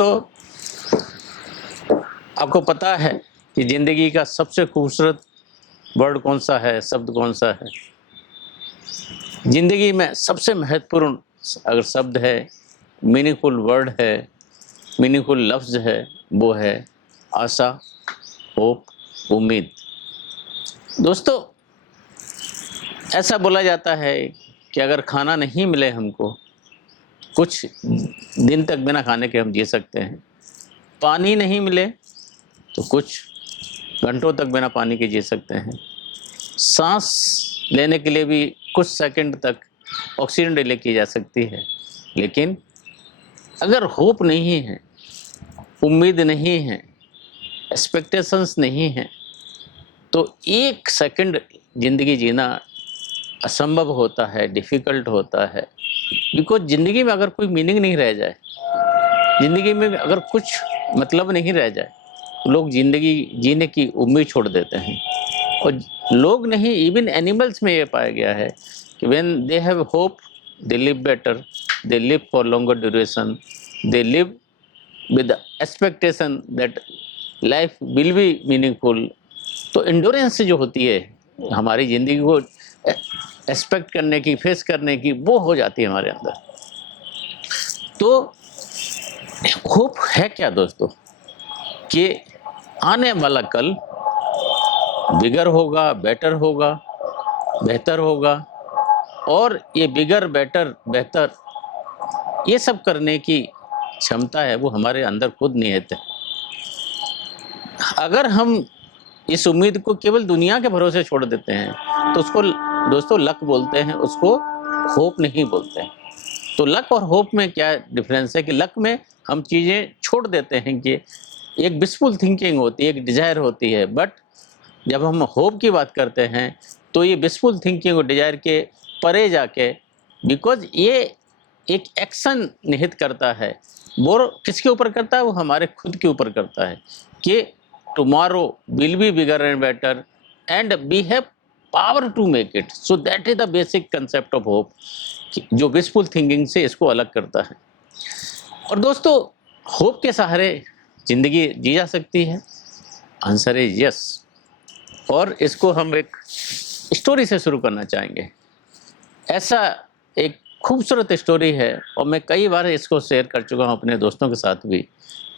दोस्तों, आपको पता है कि ज़िंदगी का सबसे खूबसूरत वर्ड कौन सा है, शब्द कौन सा है? ज़िंदगी में सबसे महत्वपूर्ण अगर शब्द है, मीनिंगफुल वर्ड है, मीनिंगफुल लफ्ज़ है, वो है आशा, होप, उम्मीद। दोस्तों, ऐसा बोला जाता है कि अगर खाना नहीं मिले हमको, कुछ दिन तक बिना खाने के हम जी सकते हैं। पानी नहीं मिले तो कुछ घंटों तक बिना पानी के जी सकते हैं। सांस लेने के लिए भी कुछ सेकंड तक ऑक्सीजन डिले की जा सकती है। लेकिन अगर होप नहीं है, उम्मीद नहीं है, एक्सपेक्टेशंस नहीं है, तो एक सेकंड ज़िंदगी जीना असंभव होता है, डिफ़िकल्ट होता है। बिकॉज़ ज़िंदगी में अगर कोई मीनिंग नहीं रह जाए, ज़िंदगी में अगर कुछ मतलब नहीं रह जाए, तो लोग ज़िंदगी जीने की उम्मीद छोड़ देते हैं। और लोग नहीं, इवन एनिमल्स में ये पाया गया है कि when they have hope, they live better, they live for longer duration, they live with expectation that life will be meaningful. तो एंड्योरेंस जो होती है हमारी ज़िंदगी को एक्सपेक्ट करने की, फेस करने की, वो हो जाती है हमारे अंदर। तो होप है क्या दोस्तों? कि आने वाला कल बिगर होगा, बेटर होगा, बेहतर होगा, और ये बिगर, बेटर, बेहतर, ये सब करने की क्षमता है वो हमारे अंदर खुद निहित है। अगर हम इस उम्मीद को केवल दुनिया के भरोसे छोड़ देते हैं तो उसको दोस्तों लक बोलते हैं, उसको होप नहीं बोलते हैं। तो लक और होप में क्या डिफरेंस है कि लक में हम चीज़ें छोड़ देते हैं कि एक विशफुल थिंकिंग होती है, एक डिज़ायर होती है, बट जब हम होप की बात करते हैं तो ये विशफुल थिंकिंग और डिज़ायर के परे जाके, बिकॉज़ ये एक एक्शन निहित करता है। वो किसके ऊपर करता है? वो हमारे खुद के ऊपर करता है कि tomorrow will be bigger and better and we have power to make it. So that is the basic concept of hope, जो विशफुल थिंकिंग से इसको अलग करता है। और दोस्तों, होप के सहारे ज़िंदगी जी जा सकती है? Answer is yes. और इसको हम एक स्टोरी से शुरू करना चाहेंगे। ऐसा एक खूबसूरत स्टोरी है और मैं कई बार इसको शेयर कर चुका हूँ अपने दोस्तों के साथ भी,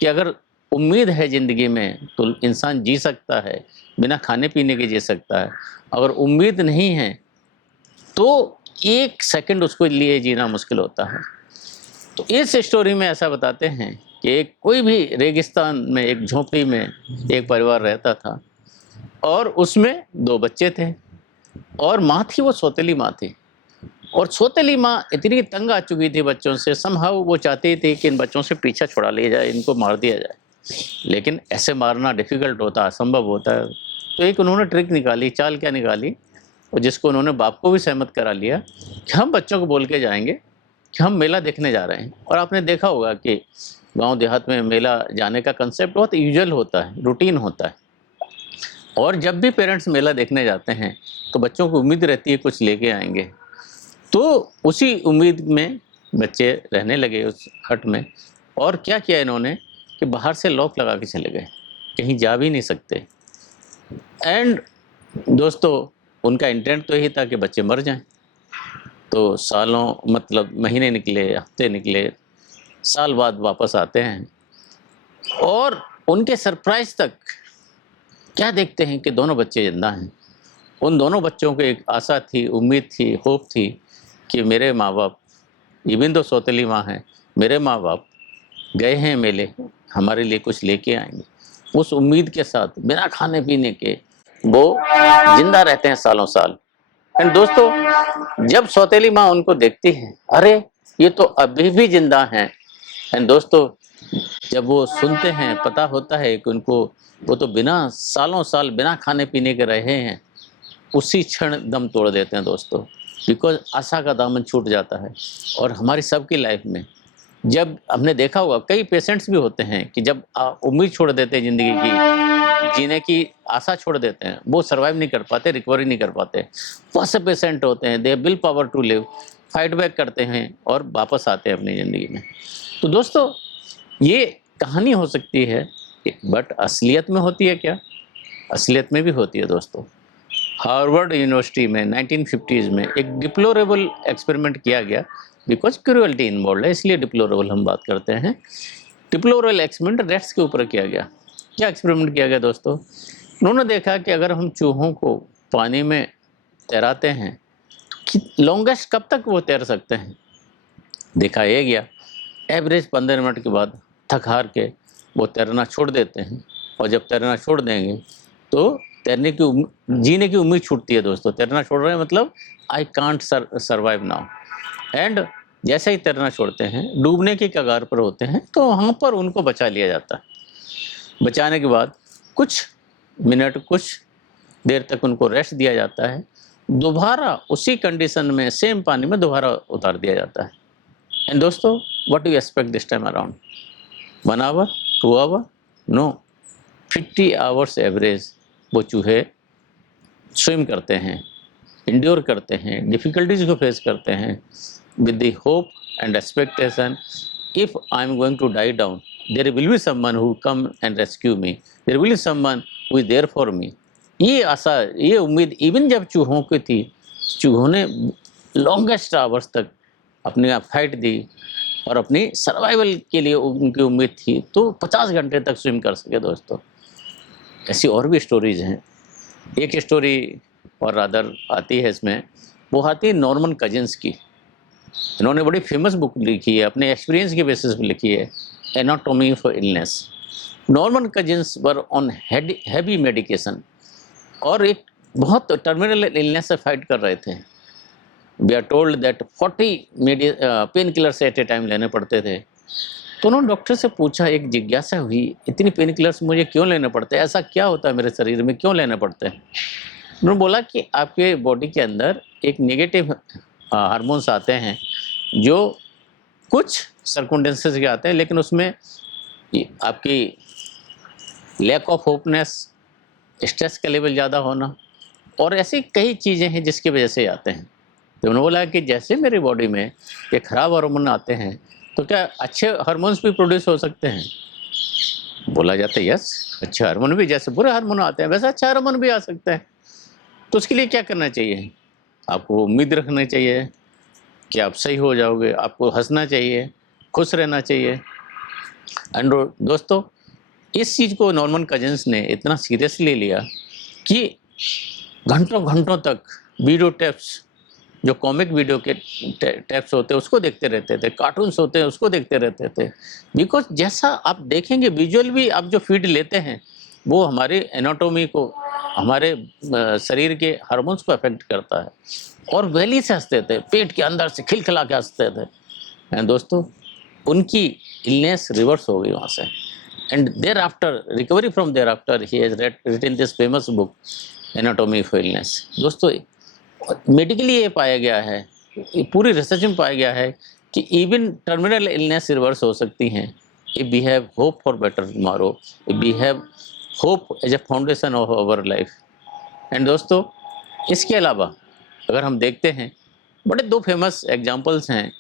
कि अगर उम्मीद है ज़िंदगी में तो इंसान जी सकता है, बिना खाने पीने के जी सकता है। अगर उम्मीद नहीं है तो एक सेकंड उसको लिए जीना मुश्किल होता है। तो इस स्टोरी में ऐसा बताते हैं कि एक कोई भी रेगिस्तान में एक झोंपड़ी में एक परिवार रहता था और उसमें 2 बच्चे थे और माँ थी, वो सौतेली माँ थी। और सौतेली माँ इतनी तंग आ चुकी थी बच्चों से, समहाउ वो चाहती थी कि इन बच्चों से पीछा छुड़ा लिया जाए, इनको मार दिया जाए। लेकिन ऐसे मारना डिफ़िकल्ट होता है, असंभव होता है। तो एक उन्होंने ट्रिक निकाली, चाल क्या निकाली, और जिसको उन्होंने बाप को भी सहमत करा लिया कि हम बच्चों को बोल के जाएंगे कि हम मेला देखने जा रहे हैं। और आपने देखा होगा कि गांव देहात में मेला जाने का कंसेप्ट बहुत यूजुअल होता है, रूटीन होता है। और जब भी पेरेंट्स मेला देखने जाते हैं तो बच्चों को उम्मीद रहती है कुछ लेके आएंगे। तो उसी उम्मीद में बच्चे रहने लगे उस हट में। और क्या किया इन्होंने कि बाहर से लॉक लगा के चले गए, कहीं जा भी नहीं सकते। एंड दोस्तों, उनका इंटेंट तो यही था कि बच्चे मर जाएं। तो सालों, मतलब महीने निकले, हफ्ते निकले, साल बाद वापस आते हैं और उनके सरप्राइज तक क्या देखते हैं कि दोनों बच्चे जिंदा हैं। उन दोनों बच्चों को एक आशा थी, उम्मीद थी, होप थी कि मेरे माँ बाप, इवन तो सौतेली माँ हैं, मेरे माँ बाप गए हैं मेले, हमारे लिए कुछ लेके आएंगे। उस उम्मीद के साथ बिना खाने पीने के वो जिंदा रहते हैं सालों साल। एंड दोस्तों, जब सौतेली माँ उनको देखती है, अरे ये तो अभी भी जिंदा हैं। एंड दोस्तों, जब वो सुनते हैं, पता होता है कि उनको, वो तो बिना सालों साल बिना खाने पीने के रहे हैं, उसी क्षण दम तोड़ देते हैं दोस्तों। बिकॉज आशा का दामन छूट जाता है। और हमारी सबकी लाइफ में जब हमने देखा होगा, कई पेशेंट्स भी होते हैं कि जब उम्मीद छोड़ देते हैं, ज़िंदगी की जीने की आशा छोड़ देते हैं, वो सर्वाइव नहीं कर पाते, रिकवरी नहीं कर पाते। बहुत से पेशेंट होते हैं, the will power to live, fight back करते हैं और वापस आते हैं अपनी ज़िंदगी में। तो दोस्तों, ये कहानी हो सकती है, बट असलियत में होती है क्या? असलियत में भी होती है दोस्तों। हार्वर्ड यूनिवर्सिटी में 1950s में एक डिप्लोरेबल एक्सपेरिमेंट किया गया, बिकॉज क्रूअल्टी इन्वॉल्व है इसलिए डिप्लोरेबल हम बात करते हैं। डिप्लोरेबल एक्सपेरिमेंट रेट्स के ऊपर किया गया। क्या एक्सपेरिमेंट किया गया दोस्तों? उन्होंने देखा कि अगर हम चूहों को पानी में तैराते हैं तो लॉन्गेस्ट कब तक वो तैर सकते हैं। देखा ये गया, एवरेज 15 मिनट के बाद थक हार के वो तैरना छोड़ देते हैं, और जब तैरना छोड़ देंगे तो तैरने की जीने की उम्मीद छूटती है दोस्तों। तैरना छोड़ रहे हैं मतलब I can't survive now, and जैसे ही तैरना छोड़ते हैं, डूबने के कगार पर होते हैं, तो वहाँ पर उनको बचा लिया जाता है। बचाने के बाद कुछ मिनट, कुछ देर तक उनको रेस्ट दिया जाता है, दोबारा उसी कंडीशन में सेम पानी में दोबारा उतार दिया जाता है। एंड दोस्तों, what do you expect this time around? 1 hour, 2 hour? No, 50 hours average वो चूहे स्विम करते हैं, इंड्योर करते हैं, डिफ़िकल्टीज़ को फेस करते हैं with the hope and expectation, if I am going to die down, there will be someone who come and rescue me, there will be someone who is there for me। ये आशा, ये उम्मीद even जब चूहों की थी, चूहों ने longest hours तक अपने आप फाइट दी और अपनी सर्वाइवल के लिए उनकी उम्मीद थी, तो 50 घंटे तक स्विम कर सके दोस्तों। ऐसी और भी स्टोरीज़ हैं। एक स्टोरी और रादर आती है इसमें, वो आती है नॉर्मन कजिन्स की। इन्होंने बड़ी फेमस बुक लिखी है, अपने एक्सपीरियंस के बेसिस पे लिखी है, anatomy for illness. Norman cousins were on heavy medication और एक बहुत टर्मिनल इलनेस से फाइट कर रहे थे। We are told that 40 pain killers at a time लेने पड़ते थे। तो उन्होंने डॉक्टर से पूछा, एक जिज्ञासा हुई, इतनी पेन किलर्स मुझे क्यों लेने पड़ते हैं, ऐसा क्या होता है मेरे शरीर में, क्यों लेने पड़ते हैं? उन्होंने बोला कि आपके बॉडी के अंदर एक नेगेटिव हार्मोन्स आते हैं जो कुछ सर्कमस्टेंसेस के आते हैं, लेकिन उसमें आपकी लैक ऑफ होपनेस, स्ट्रेस का लेवल ज़्यादा होना और ऐसी कई चीज़ें हैं जिसकी वजह से आते हैं। तो उन्होंने बोला कि जैसे मेरी बॉडी में ये खराब हार्मोन आते हैं, तो क्या अच्छे हार्मोन्स भी प्रोड्यूस हो सकते हैं? बोला जाता है यस, अच्छे हार्मोन भी, जैसे बुरे हार्मोन आते हैं वैसे अच्छे हार्मोन भी आ सकते हैं। तो उसके लिए क्या करना चाहिए? आपको उम्मीद रखनी चाहिए कि आप सही हो जाओगे, आपको हंसना चाहिए, खुश रहना चाहिए। एंड दोस्तों, इस चीज़ को नॉर्मन कजिन्स ने इतना सीरियसली लिया कि घंटों घंटों तक वीडियो टेप्स, जो कॉमिक वीडियो के टेप्स होते हैं उसको देखते रहते थे, कार्टून्स होते हैं उसको देखते रहते थे। बिकॉज जैसा आप देखेंगे विजुअल भी, आप जो फीड लेते हैं वो हमारे एनाटॉमी को, हमारे शरीर के हार्मोन्स को अफेक्ट करता है। और वैली से हंसते थे, पेट के अंदर से खिलखिला के हंसते थे। एंड दोस्तों, उनकी इलनेस रिवर्स हो गई वहाँ से। And thereafter, recovery from thereafter, he has written this famous book anatomy for illness. दोस्तों, मेडिकली ये पाया गया है, पूरी रिसर्च में पाया गया है कि इवन टर्मिनल इलनेस रिवर्स हो सकती हैं if we have hope for better tomorrow, if we have hope as a foundation of our life. And दोस्तों, इसके अलावा अगर हम देखते हैं, बड़े 2 फेमस एग्जांपल्स हैं,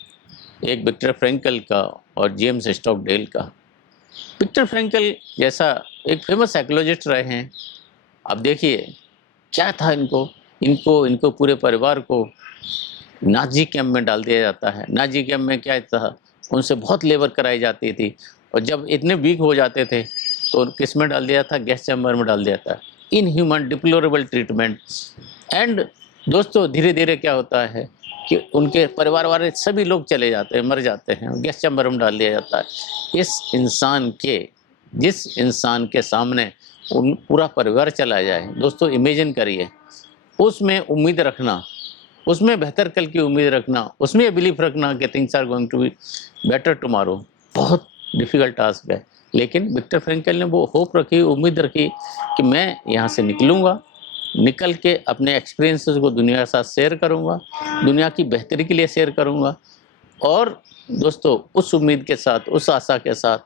एक विक्टर फ्रैंकल का और जेम्स स्टॉकडेल का। विक्टर फ्रैंकल जैसा एक फेमस साइकोलॉजिस्ट रहे हैं। अब देखिए क्या था, इनको पूरे परिवार को नाजी कैंप में डाल दिया जाता है। नाजी कैंप में क्या था, उनसे बहुत लेबर कराई जाती थी, और जब इतने वीक हो जाते थे तो किस में डाल दिया था? गैस चैम्बर में डाल दिया था। Inhuman, deplorable treatment. एंड दोस्तों, धीरे धीरे क्या होता है कि उनके परिवार वाले सभी लोग चले जाते हैं, मर जाते हैं, गैस चैम्बर में डाल दिया जाता है। जिस इंसान के सामने उन पूरा परिवार चला जाए, दोस्तों इमेजिन करिए, उसमें उम्मीद रखना, उसमें बेहतर कल की उम्मीद रखना, उसमें बिलीफ रखना कि things are going to be better tomorrow, बहुत डिफ़िकल्ट टास्क है। लेकिन विक्टर फ्रैंकल ने वो होप रखी, उम्मीद रखी कि मैं यहाँ से निकलूँगा, निकल के अपने एक्सपीरियंसेस को दुनिया के साथ शेयर करूँगा, दुनिया की बेहतरी के लिए शेयर करूँगा। और दोस्तों, उस उम्मीद के साथ, उस आशा के साथ,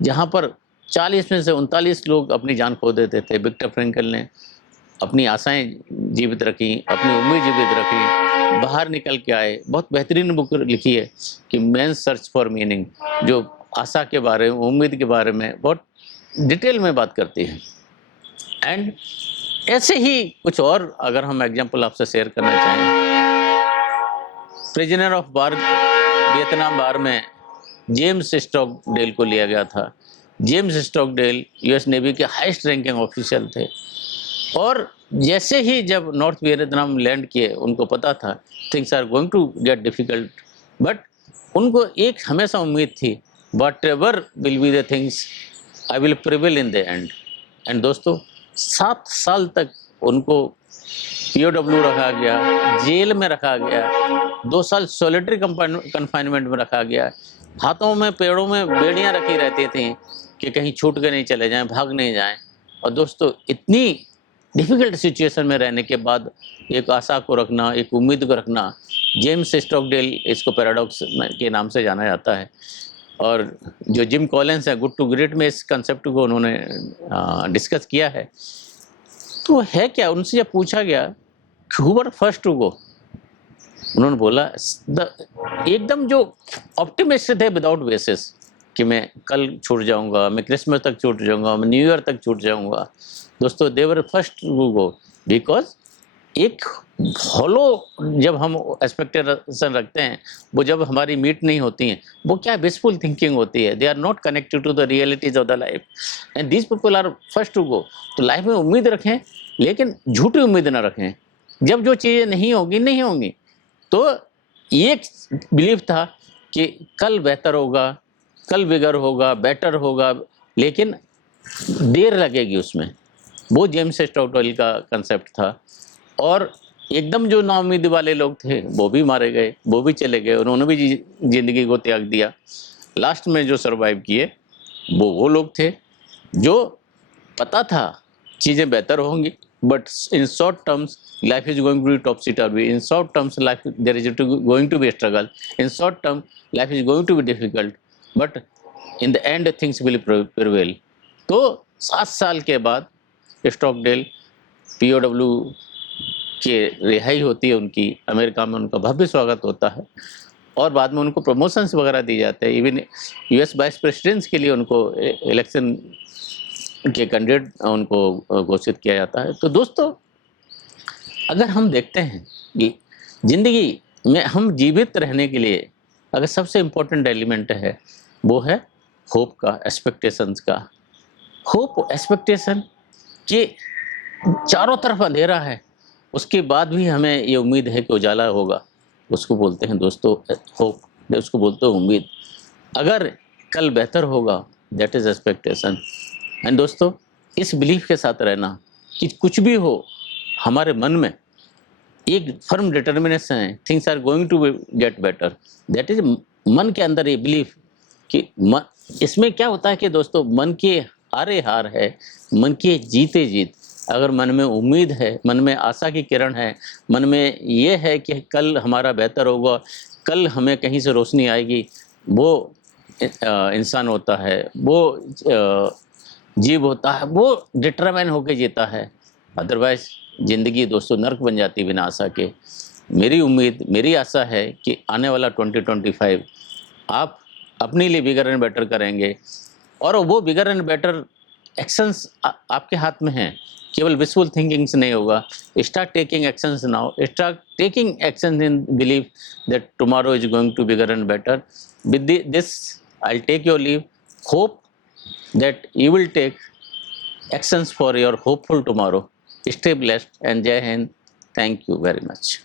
जहाँ पर 40 में से 39 लोग अपनी जान खो देते थे, विक्टर फ्रैंकल ने अपनी आशाएं जीवित रखी, अपनी उम्मीद जीवित रखी, बाहर निकल के आए। बहुत बेहतरीन बुक लिखी है कि मैन सर्च फॉर मीनिंग, जो आशा के बारे में, उम्मीद के बारे में बहुत डिटेल में बात करती है। एंड ऐसे ही कुछ और अगर हम एग्जांपल आपसे शेयर करना चाहें, प्रिजनर ऑफ वार वियतनाम वार में जेम्स स्टॉकडेल को लिया गया था। जेम्स स्टॉकडेल यूएस नेवी के हाईएस्ट रैंकिंग ऑफिशियल थे, और जैसे ही जब नॉर्थ वियतनाम लैंड किए, उनको पता था things are going to get difficult, but उनको एक हमेशा उम्मीद थी, whatever will be the things I will prevail in the end. And दोस्तों 7 साल तक उनको POW रखा गया, जेल में रखा गया, 2 साल सॉलिटरी कन्फाइनमेंट में रखा गया, हाथों में पेड़ों में बेड़ियां रखी रहती थी कि कहीं छूट के नहीं चले जाएं, भाग नहीं जाएं। और दोस्तों इतनी डिफ़िकल्ट सिचुएशन में रहने के बाद एक आशा को रखना, एक उम्मीद को रखना, जेम्स स्टॉकडेल इसको पैराडॉक्स के नाम से जाना जाता है। और जो जिम कॉलिंस है गुड टू ग्रेट में इस कंसेप्ट को उन्होंने डिस्कस किया है। तो है क्या, उनसे जब पूछा गया who were first to go, उन्होंने बोला एकदम जो ऑप्टिमिस्ट थे विदाउट बेसिस कि मैं कल छूट जाऊंगा, मैं क्रिसमस तक छूट जाऊंगा, मैं न्यू ईयर तक छूट जाऊंगा। दोस्तों they were first to go because एक हॉलो जब हम एक्सपेक्टेशन रखते हैं, वो जब हमारी मीट नहीं होती हैं, वो क्या विशफुल थिंकिंग होती है, they are not connected to the realities of the life, and these people are first to go. तो लाइफ में उम्मीद रखें, लेकिन झूठी उम्मीद ना रखें। जब जो चीज़ें नहीं होंगी नहीं होंगी, तो एक बिलीफ था कि कल बेहतर होगा, कल बिगर होगा, बेटर होगा, लेकिन देर लगेगी उसमें। वो जेम्स स्टॉकडेल का कंसेप्ट था। और एकदम जो नाउम्मीद वाले लोग थे वो भी मारे गए, वो भी चले गए, उन्होंने भी ज़िंदगी को त्याग दिया। लास्ट में जो सर्वाइव किए वो लोग थे जो पता था चीज़ें बेहतर होंगी, but in short terms life is going to be topsy turvy, in short terms life there is going to be struggle, in short term life is going to be difficult, but in the end things will prevail. तो 7 साल के बाद Stockdale POW के रिहाई होती है उनकी, America में उनका भव्य स्वागत होता है, और बाद में उनको प्रमोशंस वगैरह दी जाते हैं। इवन US वाइस प्रेसिडेंट्स के लिए उनको इलेक्शन के कैंडिडेट उनको घोषित किया जाता है। तो दोस्तों अगर हम देखते हैं कि ज़िंदगी में हम जीवित रहने के लिए अगर सबसे इम्पोर्टेंट एलिमेंट है वो है होप का, एक्सपेक्टेशंस का। होप एक्सपेक्टेशन कि चारों तरफ अंधेरा है, उसके बाद भी हमें ये उम्मीद है कि उजाला होगा, उसको बोलते हैं दोस्तों होप, उसको बोलते हैं उम्मीद। अगर कल बेहतर होगा दैट इज़ एक्सपेक्टेशन। एंड दोस्तों इस बिलीफ के साथ रहना कि कुछ भी हो हमारे मन में एक फर्म डिटर्मिनेशन है, things are going to get better, that is मन के अंदर ये बिलीफ कि इसमें क्या होता है कि दोस्तों मन के हारे हार है, मन के जीते जीत। अगर मन में उम्मीद है, मन में आशा की किरण है, मन में ये है कि कल हमारा बेहतर होगा, कल हमें कहीं से रोशनी आएगी, वो इंसान होता है, वो जीव होता है, वो डिटरमाइन होकर जीता है। अदरवाइज ज़िंदगी दोस्तों नर्क बन जाती बिना आशा के। मेरी उम्मीद, मेरी आशा है कि आने वाला 2025 आप अपने लिए बिगर एंड बेटर करेंगे, और वो बिगर एंड बेटर एक्शंस आपके हाथ में हैं, केवल विशफुल थिंकिंग से नहीं होगा। Start taking actions now, start taking actions in believe that tomorrow is going to bigger and better. With this I take your leave, hope that you will take actions for your hopeful tomorrow. Stay blessed and Jai Hind. Thank you very much.